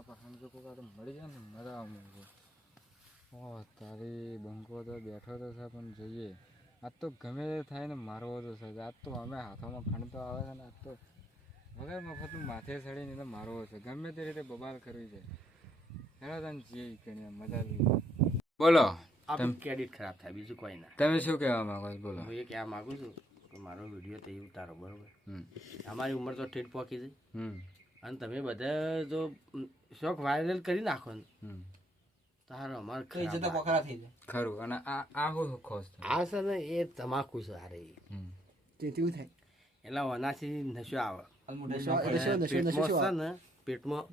ના પણ સમજો કોકા તો મળી જાય ને મજા આવે તારી બંકો તો બેઠો તો છે પણ જોઈએ આજ તો ગમે તે થાય ને મારવો તો છે આજ તો અમે હાથોમાં ખંડ તો આવે છે ને આજ તો વગર મફતનું માથે ચડીને તો મારવો છે ગમે તે રીતે બબાલ કરવી છે હેલો તને જીએ કણી મજા બોલો આપણી ક્રેડિટ ખરાબ થાય બીજું કોઈ ના. તમે શું કહેવા માંગો છો બોલો. હું એ કહેવા માગું છું કે મારો વિડીયો તો ઉતારો બરોબર. અમારી ઉંમર તો ઠેઠ પહોંચી ગઈ અને તમે બધા જો શોખ વાયરલ કરી નાખો ને તારો અમારે કઈ જતા પકડા થઈ જાય ખરું અને આ હું ખોશ આ છે ને એ તમાકુ છે હારે તેવું થાય એટલે વનાથી નશો આવે ને પેટમાં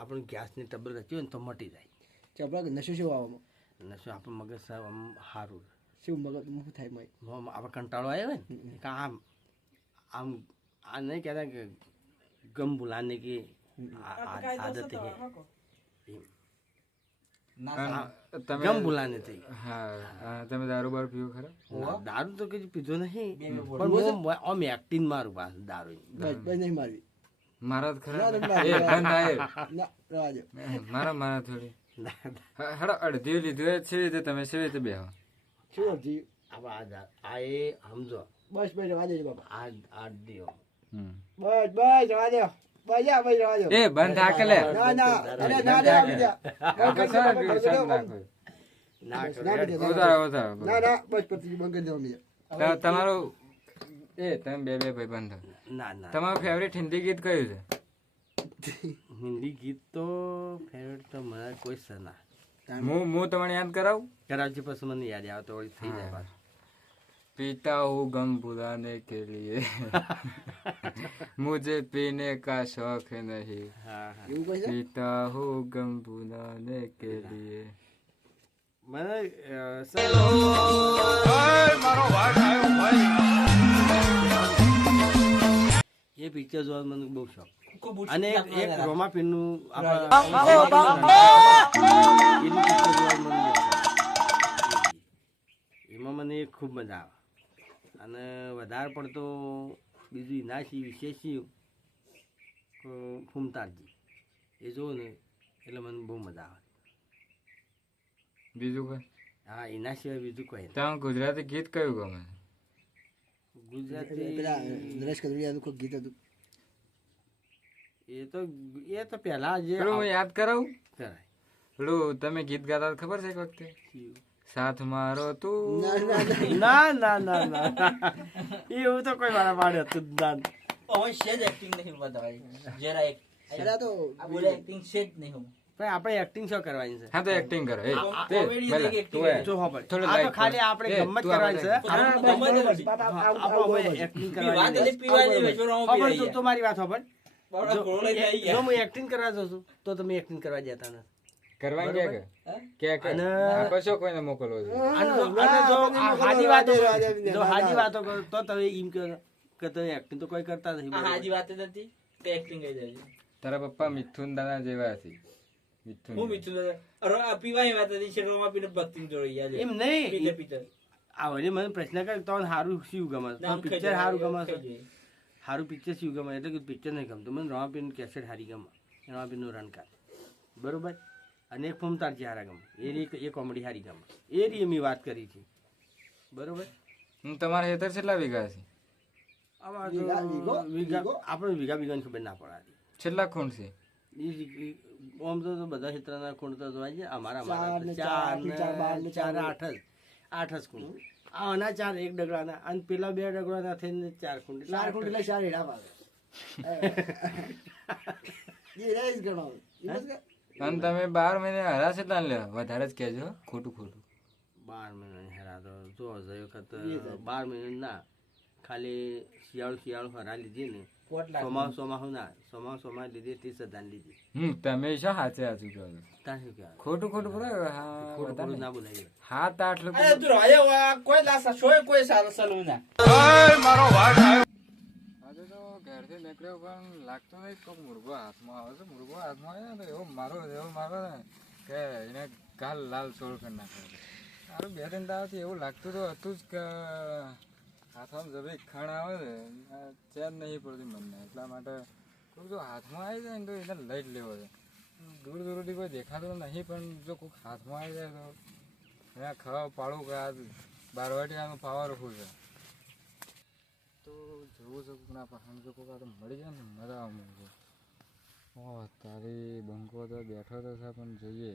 આપણને ગેસની ટબલ રચી હોય ને તો મટી જાય ચપડા નશો શું આવવામાં નશો આપણું મગજ આમ સારું શું મગજ શું થાય મય આપણે કંટાળો આવ્યો ને કે આમ આમ આ નહીં કહેતા કે ગમ ભૂલાને की आदत है ગમ ભૂલાને થઈ. હા તમે દારૂ બારૂ પીવો ખરા? દારૂ તો કઈ પીધો નહીં પણ આમ એક્ટિંગ મારું પાસ દારૂ નહીં મારવી મારા ખરા એ બંધ આવે મારા થોડી હેડો અડધી લીધું છે રીતે તમે છે રીતે બેહો શું અડધી આ એ સમજો બસ બસ રવા દેજો બાપા આ દિયો બસ બસ રવા દો એ બંધ થાકે લે ના ના અરે ના ના બીજા ના ના બસ પછી બંધ કરી દેવા બીજા તમારું એ તમે બે ભાઈ બંધ ના ના તમારું ફેવરેટ હિન્દી ગીત કયું છે? હિન્દી ગીત તો ફેવરેટ તો મને કોઈ છે ના. હું તમને યાદ કરાવું કરાવજો પછી મને યાદ આવે તો થઈ જાય પાછું. पीता हूँ गम भुलाने के लिए मुझे पीने का शौक नहीं पीता हूँ गम भुलाने के लिए મને એ પિક્ચર જોવા મને બહુ શોખ અને એક રોમાપીનનું એમાં મને ખૂબ મજા આવે અને વધારે પડતો બીજું ઇનાસી વિશેષી ફૂમતારજી એ જોઉં ને એટલે મને બહુ મજા આવે. બીજું કઈ? હા એના સિવાય બીજું કોઈ નહીં. તમે ગુજરાતી ગીત કયું ગમે? ગુજરાતી નરેશ કદરિયાનું કોઈ ગીત હતું એ તો પહેલા જે હું યાદ કરાવું કરાય પેલું તમે ગીત ગાતા ખબર છે એક વખતે સાથ મારો તું ના ના ના ના એવું તો કોઈ મારા પાડે હતું ના એક્ટિંગ નહીં બતાવાય જરા એક એલા તો આ બોલે એક્ટિંગ છે જ નહીં હું ભાઈ આપણે એક્ટિંગ શું કરવાની છે? હા તો એક્ટિંગ કરો એ જો હો ભાઈ આ તો ખાલી આપણે ગમ્મત કરવાની છે. આપણે એક્ટિંગ કરવાની છે. તો મારી વાત સાંભળ જો હું એક્ટિંગ કરવા જાઉં છું તો તમે એક્ટિંગ કરવા જતા નથી કરવાની કે કશો કોઈને મોકલવો છે અને જો હાજી વાતો કરો તો તમે એમ કહો કે તમે એક્ટિંગ તો કોઈ કરતા નથી. હાજી વાત નથી તે એક્ટિંગ કરી જાય તારા પપ્પા મિથુન દાદા જેવા છે. હું મિથુન દાદા પીવાની વાત હતી છે રોમા પીને ભક્તિ જોડી ગયા એમ નહીં પીતર આ વળી મને પ્રશ્ન કરે તો સારું શું ગમે પિક્ચર સારું ગમે સારું પિક્ચર શું ગમે એટલે કે પિક્ચર નહીં ગમતું મને રમાપીન કેસેટ સારી ગમે રમાપીનનું રનકાર બરોબર અને એક ફૂમતારજી હારા ગમે એ કોમેડી સારી ગમે એ રી મેં વાત કરી છે બરોબર. તમારા હેતર કેટલા વીઘા છે? આપણે વીઘા વીઘાની ખબર ના પડાતી છેલ્લા ખૂણ છે આમ તો બધા ક્ષેત્રના ખૂણ તો અમારા 8 જ ખૂણ આના 4 એક ડગલાના અને પેલા 2 ડગલાના થઈને 4 ખૂણ 4 ખૂણ એટલે 4 હેડા પાડે એ રેસ ગણો અને તમે 12 મહિને હરા કેટલા લે વધારે જ કહેજો ખોટું 12 મહિના હેરા તો જો વખત 12 મહિના ના ખાલી શિયાળું હરા લીધી ને ચોમાસું લીધી 30,000 લીધી. તમે શું હાચે હાચું કહો ખોટું ખોટું ના બોલાય 7-8 કોઈ લાસા શોય કોઈ સારો સલુ ના આજે તો ઘરથી નીકળ્યો પણ લાગતો નહીં કોઈ મુર્ગો હાથમાં આવે છે. મુર્ગો હાથમાં આવે ને તો એવો મારો ને કે એને ગાલ લાલ ચોળ કરી નાખે. સારું 2-3 દાવાથી એવું લાગતું તો હતું જ કે હાથમાં જબરી ખાણ આવે છે ચેન નહીં પડતી મને એટલા માટે કોઈ જો હાથમાં આવી જાય ને તો એને લઈ જ લેવો છે. દૂર દૂરથી કોઈ દેખાતું નહીં, પણ જો કોઈક હાથમાં આવી જાય તો અહીંયા ખાવા પાડું કે આ બારવાટિયાનો પાવર શું છે. તો જોવું છે કોઈના પાસે, જો કોઈક આ તો મળી જાય ને મજા આવે છે. ઓ તારી બંકો તો બેઠો તો છે, પણ જોઈએ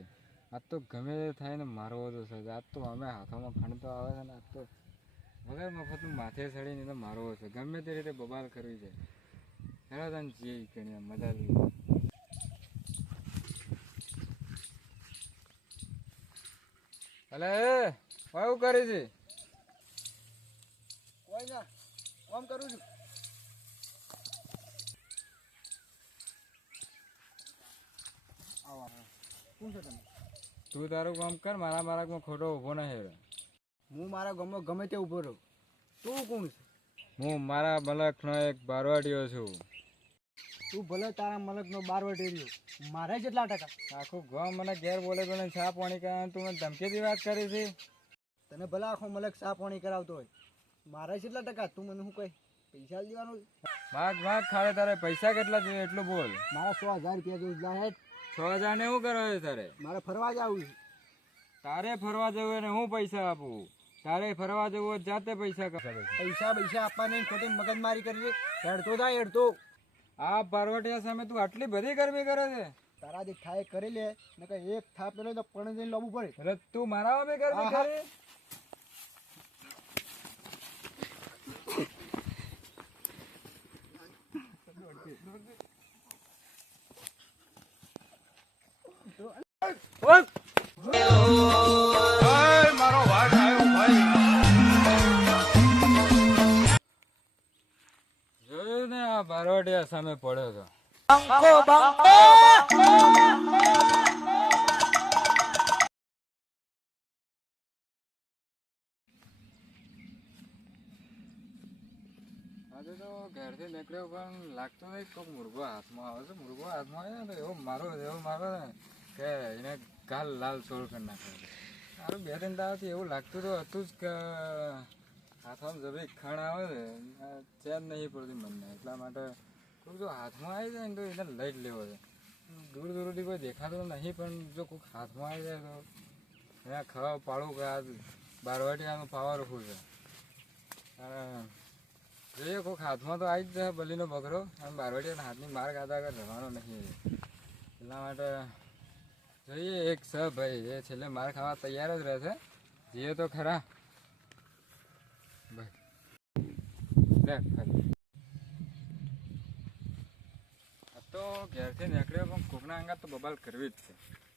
આજ તો ગમે તે થાય ને મારવો તો છે. આજ તો અમે હાથોમાં ખણતો આવે છે ને આજ તો વગર મફતનું માથે ચડીને એને મારવો છે. ગમે તે રીતે બબાલ કરવી છે. હેલો તને જઈએ કહીને મજા લઈએ. અલે શું કરે છે? કોઈ ના કામ કરું છું. શું છે તમે? તું તારું કામ કર, મારા મારાકમાં ખોટો ઊભો ના હેર. હું મારા ગામમાં ગમે તે ઊભો રહું. તું કોણ છે? હું મારા મલકનો એક બારવાટીયો છું. તું ભલે તારા મલકનો બારવટી રહ્યો, મારે જેટલા ટકા. આખું ગામ મને ઘેર બોલે બોલે ચા પાણી કરે, તું મને ધમકીથી વાત કરી છે. તને ભલે આખો મલક ચા પાણી કરાવતો હોય, મારે જેટલા ટકા. તું મને શું કહે? પૈસા દેવાનું? માગ માગ ખાડે, તારે પૈસા કેટલા જોઈએ એટલું બોલ. મારા 100,000 રૂપિયા જેવું જાય. 6,000 ને શું કરો છે તારે? મારે ફરવા જવું છે. તારે ફરવા જવું હોય ને હું પૈસા આપું? તારે ફરવા જવું હોય જાતે પૈસા કર. પૈસા આપવા નહીં, ખોટી મગજમારી કરી છે. હેડતો થાય હેડતો. આ બારવટિયા સામે તું આટલી બધી ગરમી કરે છે? તારા જે થાય કરી લે, નકર એક થાપ પેલો તો પણ જઈને લાવવું પડે. એટલે તું મારા બી ગરમી આહા. કરે? જોયું ને આ બારવટિયા સામે પડ્યો તો. આજે તો ઘેરથી નીકળ્યો પણ લાગતું નહીં કોઈક મુરઘો હાથમાં આવે છે. મુરઘો હાથમાં આવે ને તો એવો મારો ને કે એને ગાલ લાલ ચોળ કરી નાખે. મારું 2-3 દાડાથી એવું લાગતું તો હતું જ કે હાથમાં જબરી ખણ આવે છે, ચેન નહીં પડતી મને. એટલા માટે કોઈ જો હાથમાં આવી જાય ને તો એને લઈ જ લેવો છે. દૂર દૂરથી કોઈ દેખાતું નહીં, પણ જો કોઈક હાથમાં આવી જાય તો અહીંયા ખાવા પાડું કે આ બારવાટિયાનો પાવર શું છે. જોઈએ કોઈક હાથમાં તો આવી જ જાય બલીનો બકરો, અને બારવાટિયાના હાથની માર ખાધા આગળ રહેવાનો નહીં. એટલા માટે જોઈએ એક સ ભાઈ એ છેલ્લે માર ખાવા તૈયાર જ રહેશે. જઈએ તો ખરા ભાઈ. આ તો ઘેરથી નીકળ્યો પણ કોકના અંગાત તો બબાલ કરવી જ છે.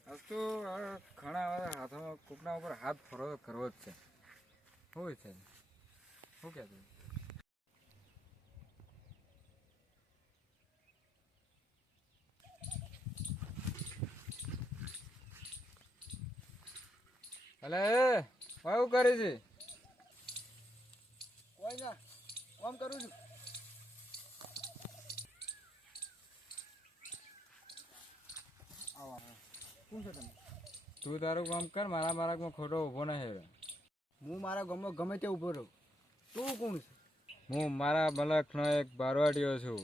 આજ તો ઘણા હાથોમાં કોકના ઉપર હાથ ફરો કરવો જ છે. શું છે શું કહેતું? અલે શું કરે છે? કોઈ ના કામ કરું છું. શું છે તમે? તું તારું કામ કર, મારા મારાકમાં ખોટો ઊભો ના હેર. હું મારા ગામમાં ગમે તે ઊભો રહું. તું કોણ છે? હું મારા મલકનો એક બારવાટીયો છું.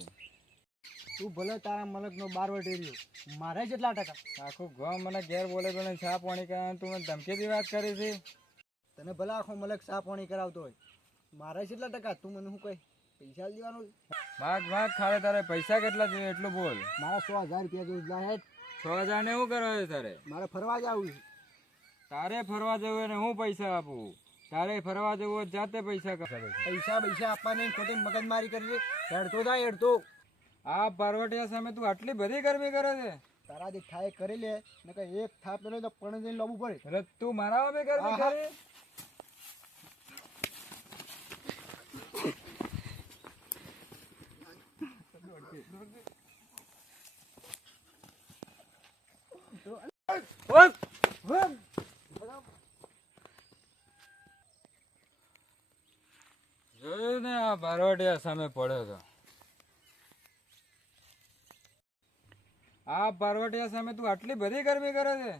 તું ભલે તારા મલકનો બારવટી રહ્યો, મારે જેટલા ટકા. આખું ગામ મને ઘેર બોલે બોલે ચા પાણી કરે, તું મને ધમકીથી વાત કરી છે. તને ભલે આખો મલક ચા પાણી કરાવતો હોય, મારે જેટલા ટકા. તું મને શું કહે? પૈસા દેવાનું? માગ માગ ખાડે, તારે પૈસા કેટલા જોઈએ એટલું બોલ. મારા 100,000 રૂપિયા જેવું જાય. 6,000 ને શું કરો છે તારે? મારે ફરવા જવું છે. તારે ફરવા જવું હોય ને હું પૈસા આપું? તારે ફરવા જવું હોય જાતે પૈસા કર. પૈસા આપવા નહીં, ખોટી મગજમારી કરી છે. હેડતો થાય હેડતો. આ બારવટિયા સામે તું આટલી બધી ગરમી કરે છે? તારા જે થાય કરી લે, નકર એક થાપ પેલો તો પણ જઈને લાવવું પડે. એટલે તું મારા બી ગરમી આહા. કરે? જોયું ને આ બારવટિયા સામે પડ્યો તો. આ બારવટિયા સામે તું આટલી બધી ગરમી કરે છે?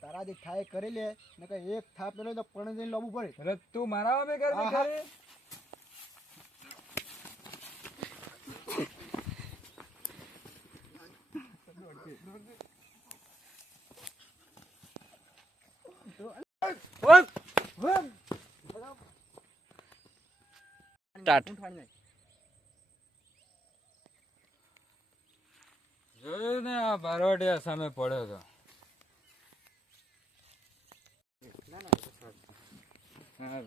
તારા જે થાય કરી લે, નકર એક થાપ પેલો તો પણ જઈને લાવવું પડે. એટલે તું મારા બી ગરમી આહા. કરે? સ્ટાર્ટ. જોયું ને આ બારવટિયા સામે પડ્યો હતો. હા,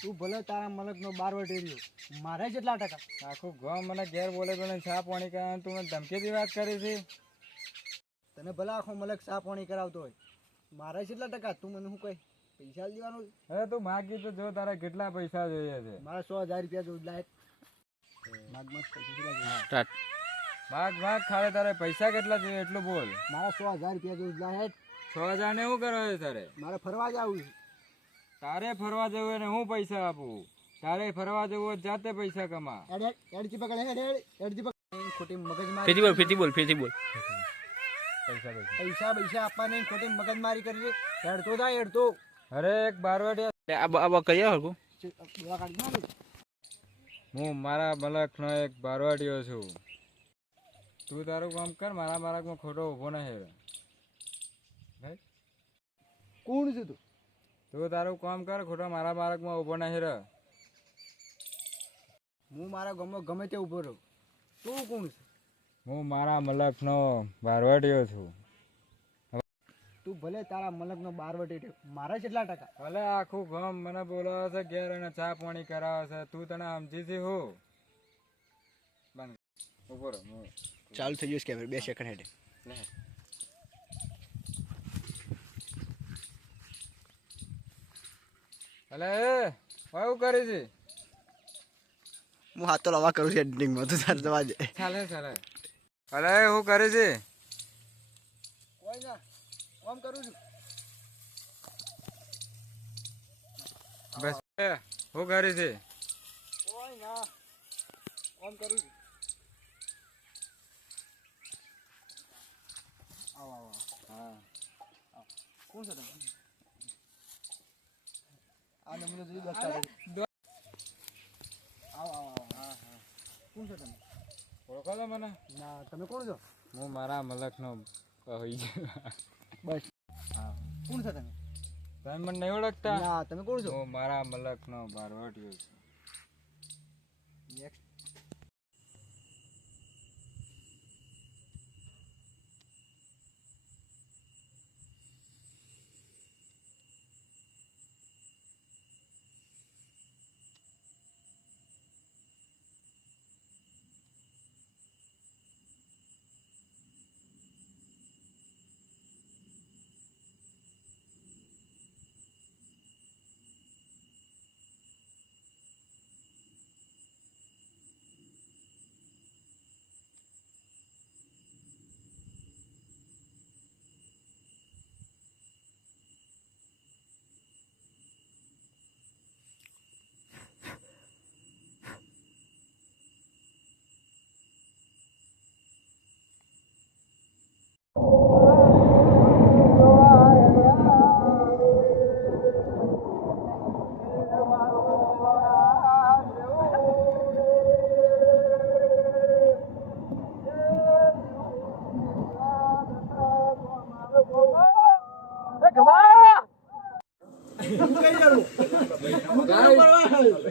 તું ભલે તારા મલકનો બારવટી રહ્યો મારે જેટલા ટકા આખું ગામ મને ઘેર બોલે બોલે ચા પાણી કરવાનું તું મને ધમકીથી વાત કરી છે. તને ભલે આખો મલક ચા પાણી કરાવતો હોય મારે જેટલા ટકા તું મને શું કહે પૈસા દેવાનું હવે તું માગી તો જો તારે કેટલા પૈસા જોઈએ છે. મારે 100,000 રૂપિયા જેવું લાયક માગ મસ્ત પૈસા કેટલા જોઈએ? સ્ટાર્ટ. માગ ખાલે તારે પૈસા કેટલા જોઈએ એટલું બોલ. મારે 100,000 રૂપિયા જેવું લાયક 6,000 ને શું કરવા છે તારે? મારે ફરવા જવું છે તારે ફરવા જવું હોય ને હું પૈસા આપું? તારે ફરવા જવું હોય જાતે પૈસા કમા. એડથી પકડ એડથી પકડ ખોટી મગજમારી ફેરથી બોલ. પૈસા પૈસા આપવા નહીં ખોટી મગજમારી કરી હેડતો થાય હેડતો અરે એક બારવટિયા આ કયા હરકું? દવા કાઢી નાખું હું મારા મલકનો એક બારવટીયો છું. તું તારું કામ કર, મારા માર્ગમાં ખોટો ઊભો ના હેર. કોણ છે તું તું તારું કામ કર, ખોટો મારા માર્ગમાં ઊભો ના હેર. હું મારા ગામમાં ગમે તે ઊભો રહું તું કોણ છે હું મારા મલકનો બારવટીયો છું. તું ભલે તારા મલકનો બારવટી રહ્યો મારા જેટલા ટકા ભલે આખું ગામ મને બોલાવે છે ઘેર અને ચા પાણી કરાવે છે, તું તને સમજી છે હું બંધ ઊભો રહો. ચાલુ થઈ ગયું કેમેરા 2 સેકન્ડ હેડે અલે શું કરી છે? હું હાથ તો લવા કરું છું એડિટિંગમાં તું તાર જવા દે ચાલે અલે શું કરે છે? કોઈ ના કામ કરું છું બસ શું કરે છે? કોઈ ના કામ કરું છું આવો આવો હા કોણ છે તમે આ નંબર જોઈ બતા આવો આવો હા હા કોણ છે તમે ઓળખો છો મને? ના તમે કોણ છો હું મારા મલકનો બસ. હા કોણ છે તમે તમે મને નહીં ઓળખતા? ના તમે કોણ છો હું મારા મલકનો બારવટીયો છું. નેક્સ્ટ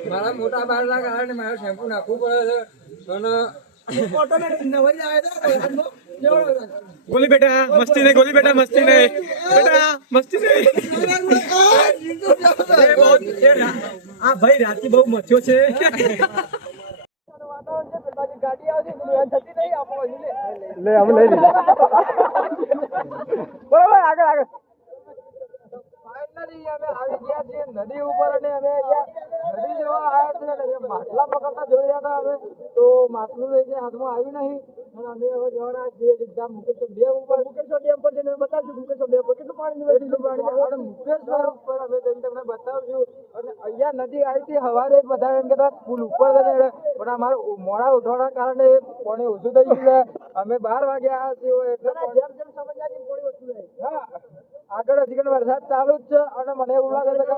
મારા મોટા બારના કારણે મારે શેમ્પુ નાખવું પડે છે અને गोली बेटा मस्ती नहीं गोली बेटा मस्ती नहीं बेटा मस्ती नहीं हाँ भाई राती बहुत मચ્યો છે લે અમે લઈ લીધું બરાબર આગળ આગળ ફાઇનલી અમે આવી ગયા છીએ નદી ઉપર અને અમે અહીંયા નદી જોવા આવ્યા છીએ અને માટલા પકડતા જોઈ રહ્યા હતા અમે તો માટલું લઈ ગયા હાથમાં આવ્યું નહીં અને અમે હવે જવાના છીએ સીધા મુકેશ્વર ડેમ ઉપર જઈને બતાવશું મુકેશ્વર ડેમ પર કેટલું પાણી અને મુકેશ્વર ઉપર અમે જઈને તમને બતાવશું અને અહીંયા નદી આવી હતી સવારે બધા એમ કહેતા પુલ ઉપર જઈને પણ અમારે મોડા ઉઠવાના કારણે પાણી ઓછું થઈ ગયું છે અમે 12 વાગે આવ્યા છીએ એટલે જેમ જેમ સમજ આવી પાણી ઓછું જાય હા આગળ હજી વરસાદ ચાલુ જ છે અને મને એવું લાગે છે કે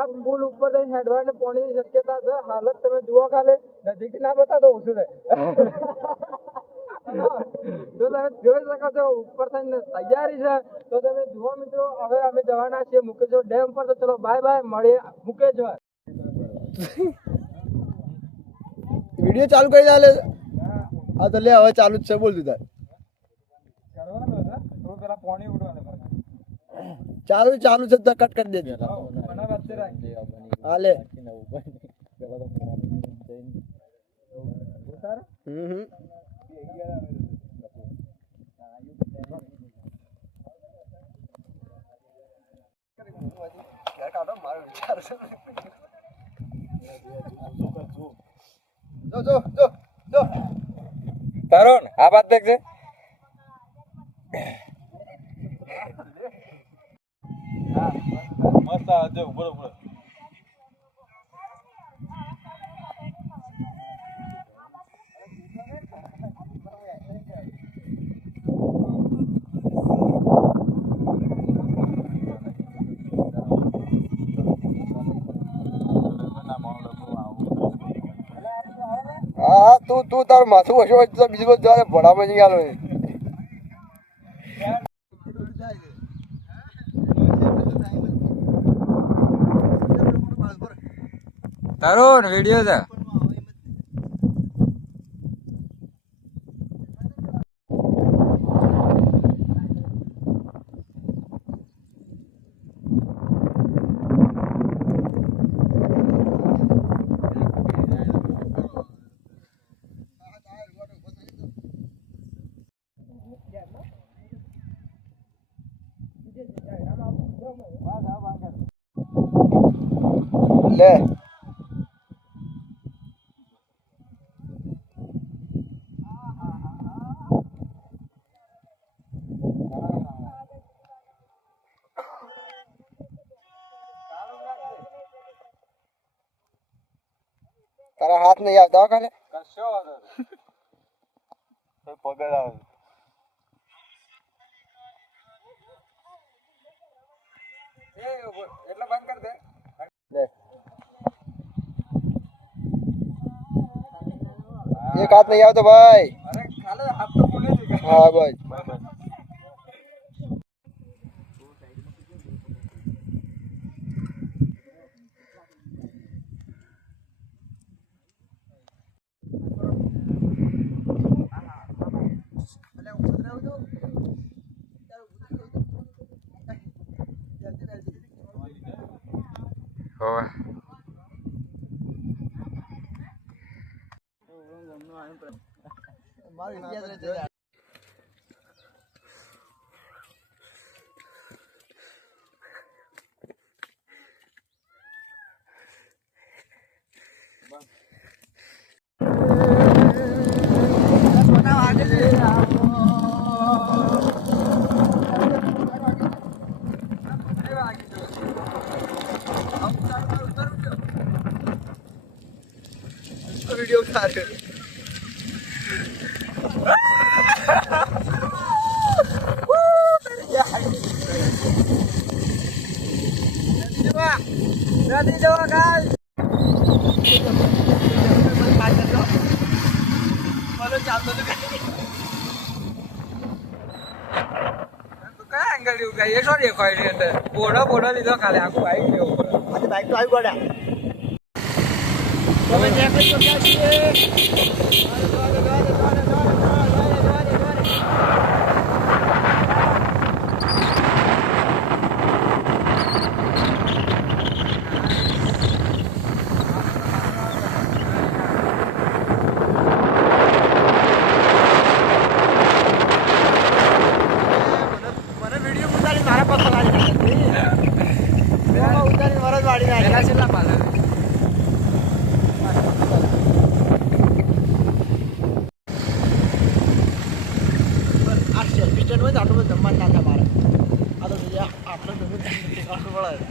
આ પુલ ઉપર જઈને હેડવાની પાણીની શક્યતા છે હાલત તમે જુઓ ખાલી નજીક ના બતા તો ઓછું થાય જો તમે જોઈ શકો છો ઉપર થઈને તૈયારી છે તો તમે જુઓ મિત્રો હવે અમે જવાના છીએ મુકેશ્વર ડેમ પર તો ચલો બાય બાય મળીએ મુકેશ્વર વિડીયો ચાલુ કરી દે. હા તો લે હવે ચાલુ જ છે, બોલ તું તાર. કરવાનો છે થોડું પેલા પાણી ઉડવાને ચાલુ છે તો કટ કરી દેજે. મને વચ્ચે રાખજે. હા લે. ઉતાર. હમ. જો તરુણ આ બાત દેખજે. મસ્ત આ જો બરોબર હા તું તારું માથું હશો તો બીજું બધું જવા ભણાવવા નહીં આલો. તરુણ વિડીયો છે. લે તારા હાથ નહીં આવતા ખાલી કશો વાંધો નહીં. પગલ આવે. એટલે બંધ કર દે. લે એક હાથ નહીં આવતો ભાઈ. અરે ખાલી હાથ તો ખુલે જ. હા બસ હોવે. વિડીયો ઉતારે. નથી જવા ગાય. કયા એંગલ જેવું કાંઈ? એ શું દેખાય છે અંદર? બોડો લીધો ખાલી આખું બાઈક જેવું. આજે બાઈક તો આવી ગોડા. તમે ત્યાં કઈ શક્યા છીએ? મને વિડીયો ઉતારી મારા પાસે લાવી ઉતારી વરસ વાળી પેલા નાખી. છેલ્લા પાલે. આ સેલ્ફી સ્ટેન્ડ હોય તો આટલું બધું જમવાનું ના થાય મારે. આ તો બીજા આપણે બધું દેખાડવું પડે.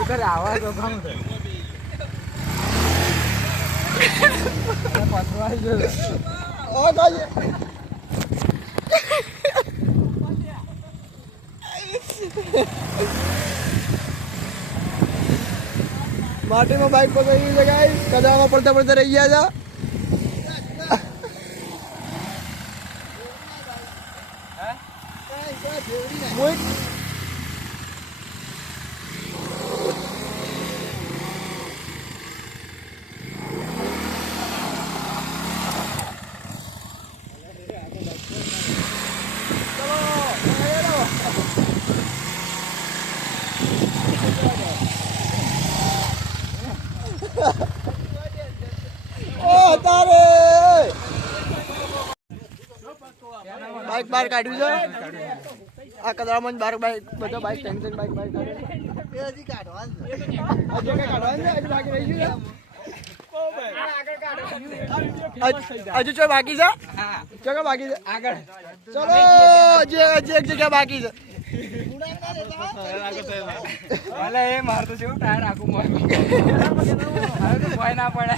ઉધર આવાજ ઓછામાં છે. પતવાઈ ગયો. ઓ ભાઈ માટીમાં બાઈક પકડી છે ગાઈસ. કચરામાં પડતા રહી ગયા હતા. મોહિત બાઈક બહાર કાઢ્યું છે આ કદરામાં બાર બાઈક બધા બાઈક ટેન્શન બાઈક બાઈક હજી કાઢવાનું હજી કાઢવાનું છે હજી બાકી રહી ગયું હજુ ચો બાકી છે ચો બાકી છે આગળ ચલો હજી એક જગ્યા બાકી છે ભલે એ મારતો છે ટાયર આખું મોય ના પડે.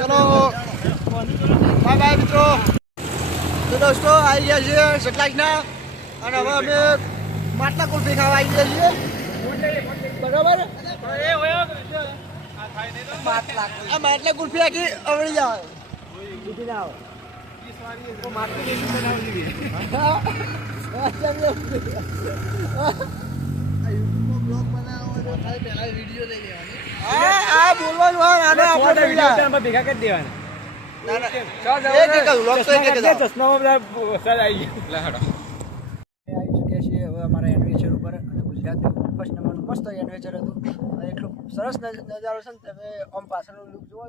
ચલો બાય બાય મિત્રો. તો દોસ્તો આવી ગયા છીએ સટલાઈના અને હવે અમે માટલા કુલ્ફી ખાવા આવી ગયા છીએ બરાબર. આ માટલા કુલ્ફી આખી અવળી જાય તૂટી ના આવે બોલવાનું હોય આને આપણે ભેગા કરી દેવાના. ચશ્મામાં આવી ચૂક્યા છીએ હવે અમારા એડવેન્ચર ઉપર અને ગુજરાતનું ફર્સ્ટ નંબરનું મસ્ત એડવેન્ચર હતું અને એટલો સરસ નજારો છે ને તમે આમ પાછળનું લુક જુઓ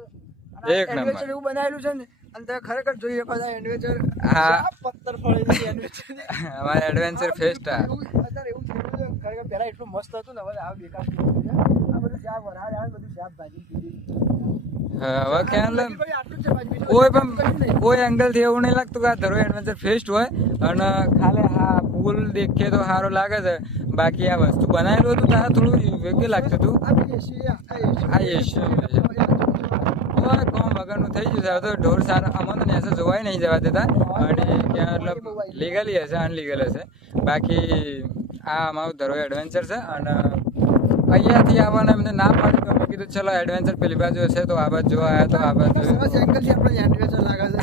એક નંબર. એડવેન્ચર એવું બનાવેલું છે ને અને તમે ખરેખર જોઈ શકો છો એડવેન્ચર હા. પથ્થર ફળેલું એડવેન્ચર અમારે એડવેન્ચર ફેસ્ટ અત્યારે એવું થઈ ગયું છે ખરેખર પહેલા એટલું મસ્ત હતું ને હવે આ બેકાર થઈ ગયું છે. આ બધું શાક વરાળ આવે બધું શાક ભાજી હવે ક્યાં આટલું જ છે ભાજી કોઈ પણ કોઈ એંગલ થી એવું નહીં લાગતું કે આ ધરો એડવેન્ચર ફેસ્ટ હોય અને ખાલી હા પુલ દેખીએ તો સારું લાગે છે બાકી આ વસ્તુ બનાવેલું હતું ત્યારે થોડું યોગ્ય લાગતું હતું. આ એશિયન કોમ વગરનું થઈ ગયું છે. હવે તો ઢોર સારા અમને ને એસે જોવાય નહીં જવા દેતા અને ક્યાં મતલબ લીગલી હશે અનલીગલ હશે બાકી આ અમારું ધરો એડવેન્ચર છે અને અહીંયાથી આવવાના એમને ના પાડી તો મેં કીધું ચલો એડવેન્ચર પેલી બાજુ હશે તો આ બાજુ જોવા આવ્યા તો આ બાજુ એંગલથી આપણે એડવેન્ચર લાગે છે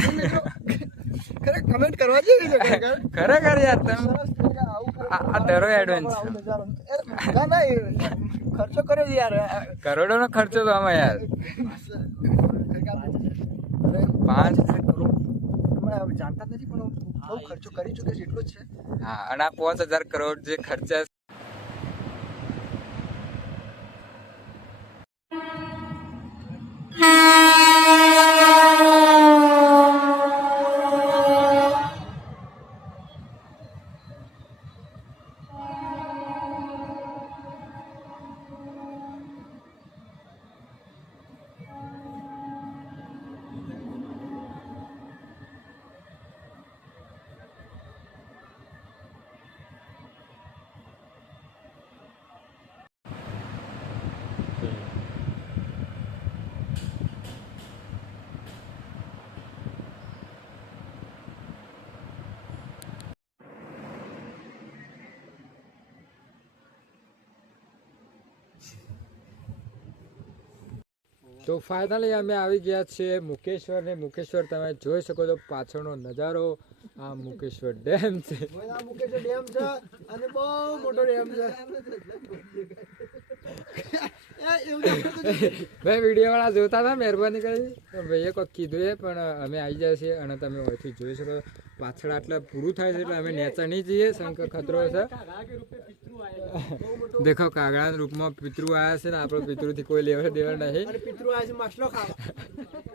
ખરેખર કમેન્ટ કરવા જેવી છે ખરેખર યાર તમે આ ધરો એડવેન્ચર ખર્ચો કર્યો છે યાર કરોડોનો ખર્ચો તો આમાં યાર 5 જાણતા નથી પણ બહુ ખર્ચો કરી ચૂક્યો છે એટલો જ છે. હા અને આ 5000 કરોડ જે ખર્ચા તો ફાઇનલી અમે આવી ગયા છીએ મુકેશ્વર ને મુકેશ્વર તમે જોઈ શકો છો પાછળનો નજારો આ મુકેશ્વર ડેમ છે. આ મુકેશ ડેમ છે અને બહુ મોટો ડેમ છે. ભાઈ વિડીયો વાળા જોતા હતા મહેરબાની કરી ભાઈએ કોઈ કીધું એ પણ અમે આવી જાય છીએ અને તમે અહીંથી જોઈ શકો પાછળ આટલા પૂરું થાય છે એટલે અમે નેચર નહીં જઈએ શંકર ખતરો છે. દેખો કાગડાના રૂપમાં પિતૃ આવ્યા છે ને આપણો પિતૃથી કોઈ લેવડ દેવડ નહીં. અને પિતૃ આજે માછલો ખાવા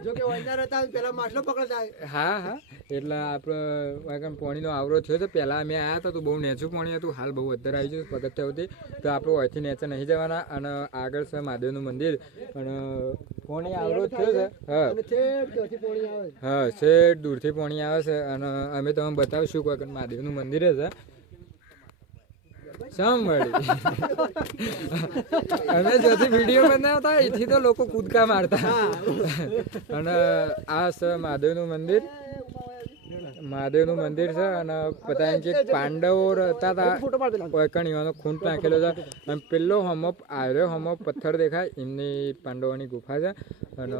જો કે વંજાર હતા પેલા માછલો પકડતા. હા હા એટલે આપણે પાણીનો આવરો થયો તો પહેલાં અમે આવ્યા હતા તો બહુ નેચું પાણી હતું હાલ બહુ વધારે આવી ગયું પગથિયા હતી તો આપણે અહીંથી નેચર નહીં જવાના અને આગળ છે મહાદેવનું મંદિર અને પાણી આવરો થયો છે. હા હા શેઠ દૂરથી પાણી આવે છે અને અમે તમને બતાવીશું કોઈ મહાદેવનું મંદિર છે સાંભળી અમે જ્યાંથી વિડીયો બનાવતા એથી તો લોકો કૂદકા મારતા અને આ છે મહાદેવનું મંદિર મહાદેવનું મંદિર છે અને બધા એમ કે પાંડવો રહેતા હતા કણીવાનો ખૂંટ નાખેલો છે અને પેલો હમો આવ્યો હમો પથ્થર દેખાય એમની પાંડવોની ગુફા છે અને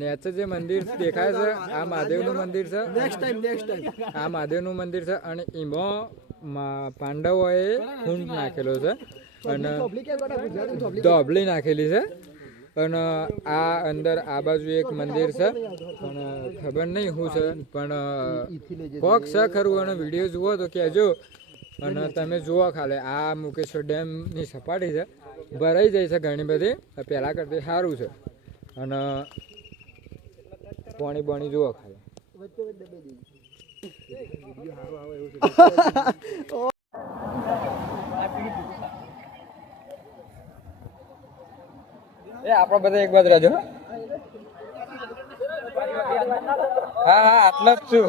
નેચે જે મંદિર દેખાય છે આ મહાદેવનું મંદિર છે. આ મહાદેવનું મંદિર છે અને એમાં પાંડવોએ ખૂંટ નાખેલો છે અને ધોબલી નાખેલી છે અને આ અંદર આ બાજુ એક મંદિર છે પણ ખબર નહીં શું છે પણ કોક છે ખરું અને વિડીયો જુઓ તો કહેજો અને તમે જુઓ ખાલી આ મુકેશ્વર ડેમની સપાટી છે ભરાઈ જાય છે ઘણી બધી પહેલાં કરતી સારું છે અને પાણી બાણી જુઓ ખાલી. એ આપણે બધા એક બાજુ રહેજો. હા હા આટલા જ છું.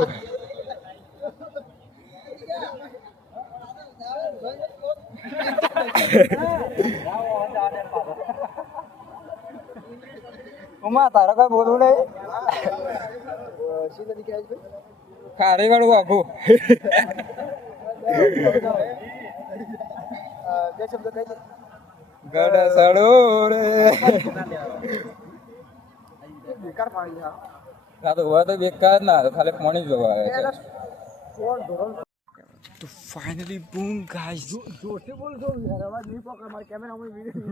તારે કઈ બોલવું નહીં. ખારી વાળું આખું ગડા સડો રે તો બેકાર ના ખાલી પાણી જોવા આવે છે. તો ફાઇનલી બૂમ ગાઈસ જોરથી બોલજો યાર અવાજ નહીં પકડ મારા કેમેરામાં વિડિયો.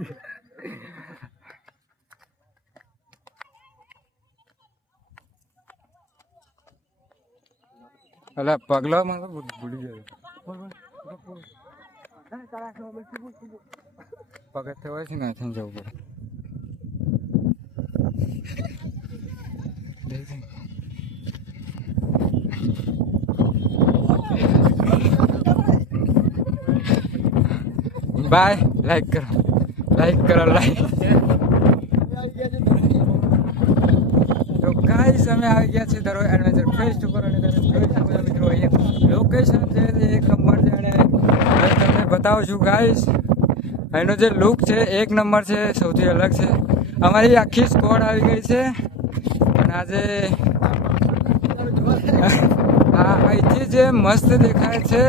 અલા પગલો મને ભૂલી ગયો. પગથિયા હોય છે ને અહીંથી જવું પડે. બાય લાઈક કરો તો ગાઈસ અમે આવી ગયા છે દરો એડવેન્ચર ફેસ્ટ ઉપર અને તમે જોઈ શકો છો મિત્રો અહીંયા લોકેશન છે એક નંબર છે અને તમને બતાવું છું ગાઈસ એનો જે લુક છે એક નંબર છે સૌથી અલગ છે. અમારી આખી સ્કોડ આવી ગઈ છે અને આજે અહીંથી જે મસ્ત દેખાય છે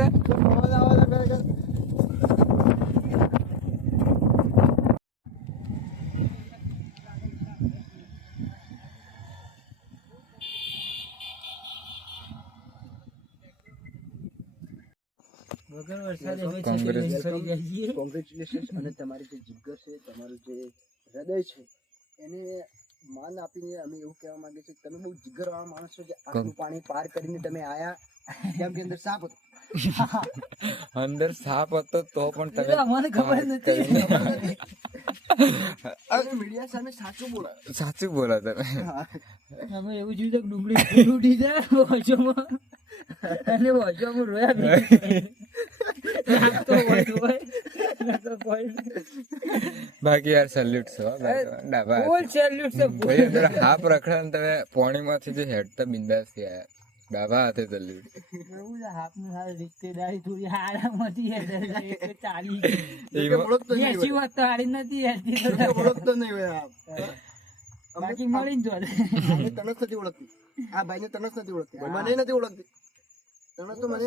કોંગ્રેચ્યુલેશન. અને તમારી જે જીગર છે તમારું જે હૃદય છે એને માન આપીને અમે એવું કહેવા માંગીએ છીએ તમે બહુ જીગર વાળા માણસ છો જે આટલું પાણી પાર કરીને તમે આયા. કેમ કે અંદર સાપ હતો. અંદર સાપ હતો તો પણ તમે મને ખબર નથી. મીડિયા સામે સાચું બોલા તમે. અમે એવું જોયું કે ડુંગળી ઉડી જાય વોચોમાં અને વોચોમાં રોયા બાકી યાર સેલ્યુટ છે ડાબા હાફ રખડા ને તમે પોણીમાંથી જે હેડતા બિંદાસ થયા ડાબા હાથે સેલ્યુટ. રિશ્તેદારી થોડી હારામાંથી ચાલી ઓળખતો નહીં હોય બાકી મળી જ તને નથી ઓળખતી. આ ભાઈ ને તને નથી ઓળખતી મને નથી ઓળખતી. તને તો મને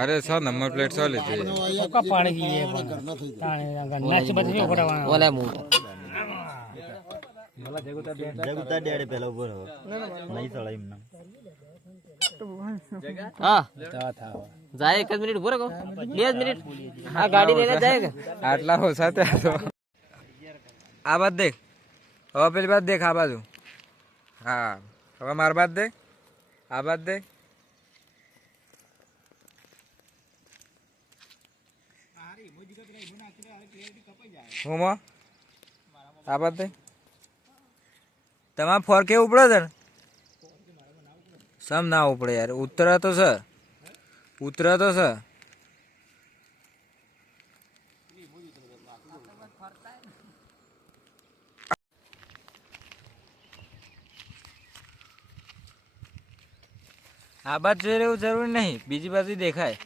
અરે સર નંબર પ્લેટ સો લીધી આટલા ઓછા આ બાદ દેખ હવે પેલી બાદ દેખ આ બાજુ. હા હવે માર બાદ દેખ આ બાદ દેખ. હું આ બાદ દેખ તમારે ફોર કે ઉપડે છે ને સમ ના ઉપડે યાર ઉતરા તો છે ઉતરા તો છે. આ બાજુ જોઈ રહેવું જરૂરી નહીં, બીજી બાજુ દેખાય.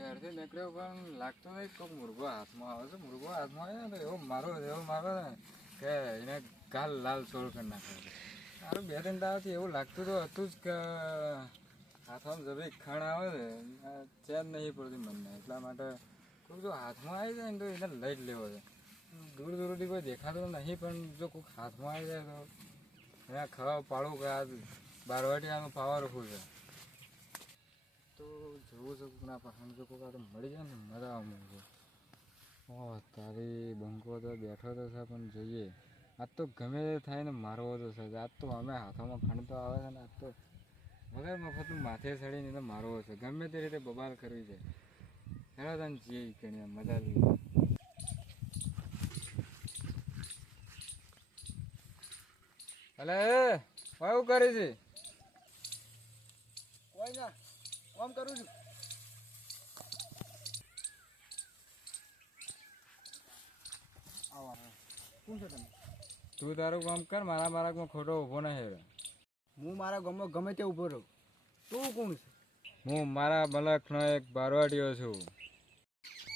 ઘેરથી નીકળ્યો પણ લાગતો નહીં કોઈક મુરઘો હાથમાં આવે છે. મુરઘો હાથમાં આવે ને તો એવો મારો ને કે એને ગાલ લાલ ચોળ કરી નાખે. સારું 2-3 દાડાથી એવું લાગતું તો હતું જ કે હાથમાં જબરી ખણ આવે છે, ચેન નહીં પડતી મને. એટલા માટે કોઈ જો હાથમાં આવી જાય ને તો એને લઈ જ લેવો છે. દૂર દૂરથી કોઈ દેખાતું નહીં, પણ જો કોઈક હાથમાં આવી જાય તો એને ખાવા પાડું કે આ બારવાટિયાનું પાવર શું છે. તો જોવું છે કોઈકના પસંદ જો કોઈક આ તો મળી જાય ને મજા આવે મને. ઓહ તારી બંકો તો બેઠો તો છે, પણ જોઈએ આજ તો ગમે તે થાય ને મારવો તો છે. આજ તો અમે હાથોમાં ખણતો આવે છે ને આજ તો વગર મફતનું માથે ચડીને એને મારવો છે. ગમે તે રીતે બબાલ કરવી છે. હેડો તને જઈએ કરીને મજા લઈએ. અલે એવું કરી છે કોઈ ના કામ કરું છું. કોણ છે તમે? તું તારું કામ કર, મારા બારાકમાં ખોટો ઊભો નહીં હેરે. હું મારા ગામમાં ગમે તે ઊભો રહું. તું કોણ છે? હું મારા મલકનો એક બારવાટીયો છું.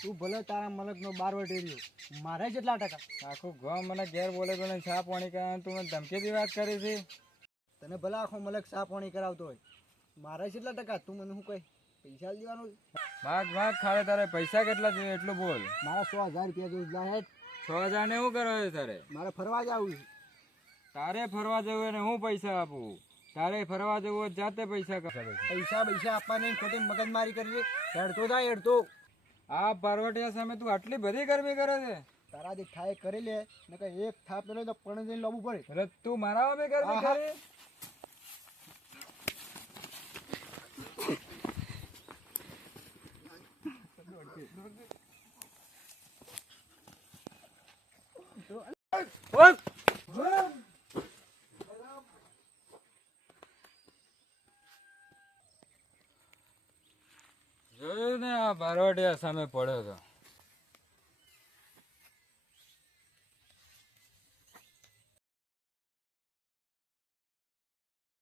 તું ભલે તારા મલકનો બારવટી રહ્યો, મારે જેટલા ટકા? આખું ગામ મને ઘેર બોલે બોલે ચા પાણી કરે, તું મને ધમકીથી વાત કરી છે. તને ભલે આખો મલક ચા પાણી કરાવતો હોય, મારે જેટલા ટકા? તું મને શું કહે પૈસા દેવાનું? માગ માગ ખાવે તારે પૈસા કેટલા જોઈએ એટલું બોલ. મારા 100,000 રૂપિયા જેવું લાહેટ. 6,000 ને શું કરવા છે તારે? મારે ફરવા જવું છે. તારે ફરવા જવું હોય ને હું પૈસા આપું? તારે ફરવા જવું હોય જાતે પૈસા પૈસા આપવા નહીં, ખોટી મગજમારી કરી છે. હેડતો થાય હેડતો. આ બારવટિયા સામે તું આટલી બધી ગરમી કરે છે? તારા જે થાય કરી લે, ને કઈ એક થાપ લે તો પણ જઈને લાવવું પડે. એટલે તું મારા સામે ગરમી કરે? જોયું ને આ બારવટિયા સામે પડ્યો હતો.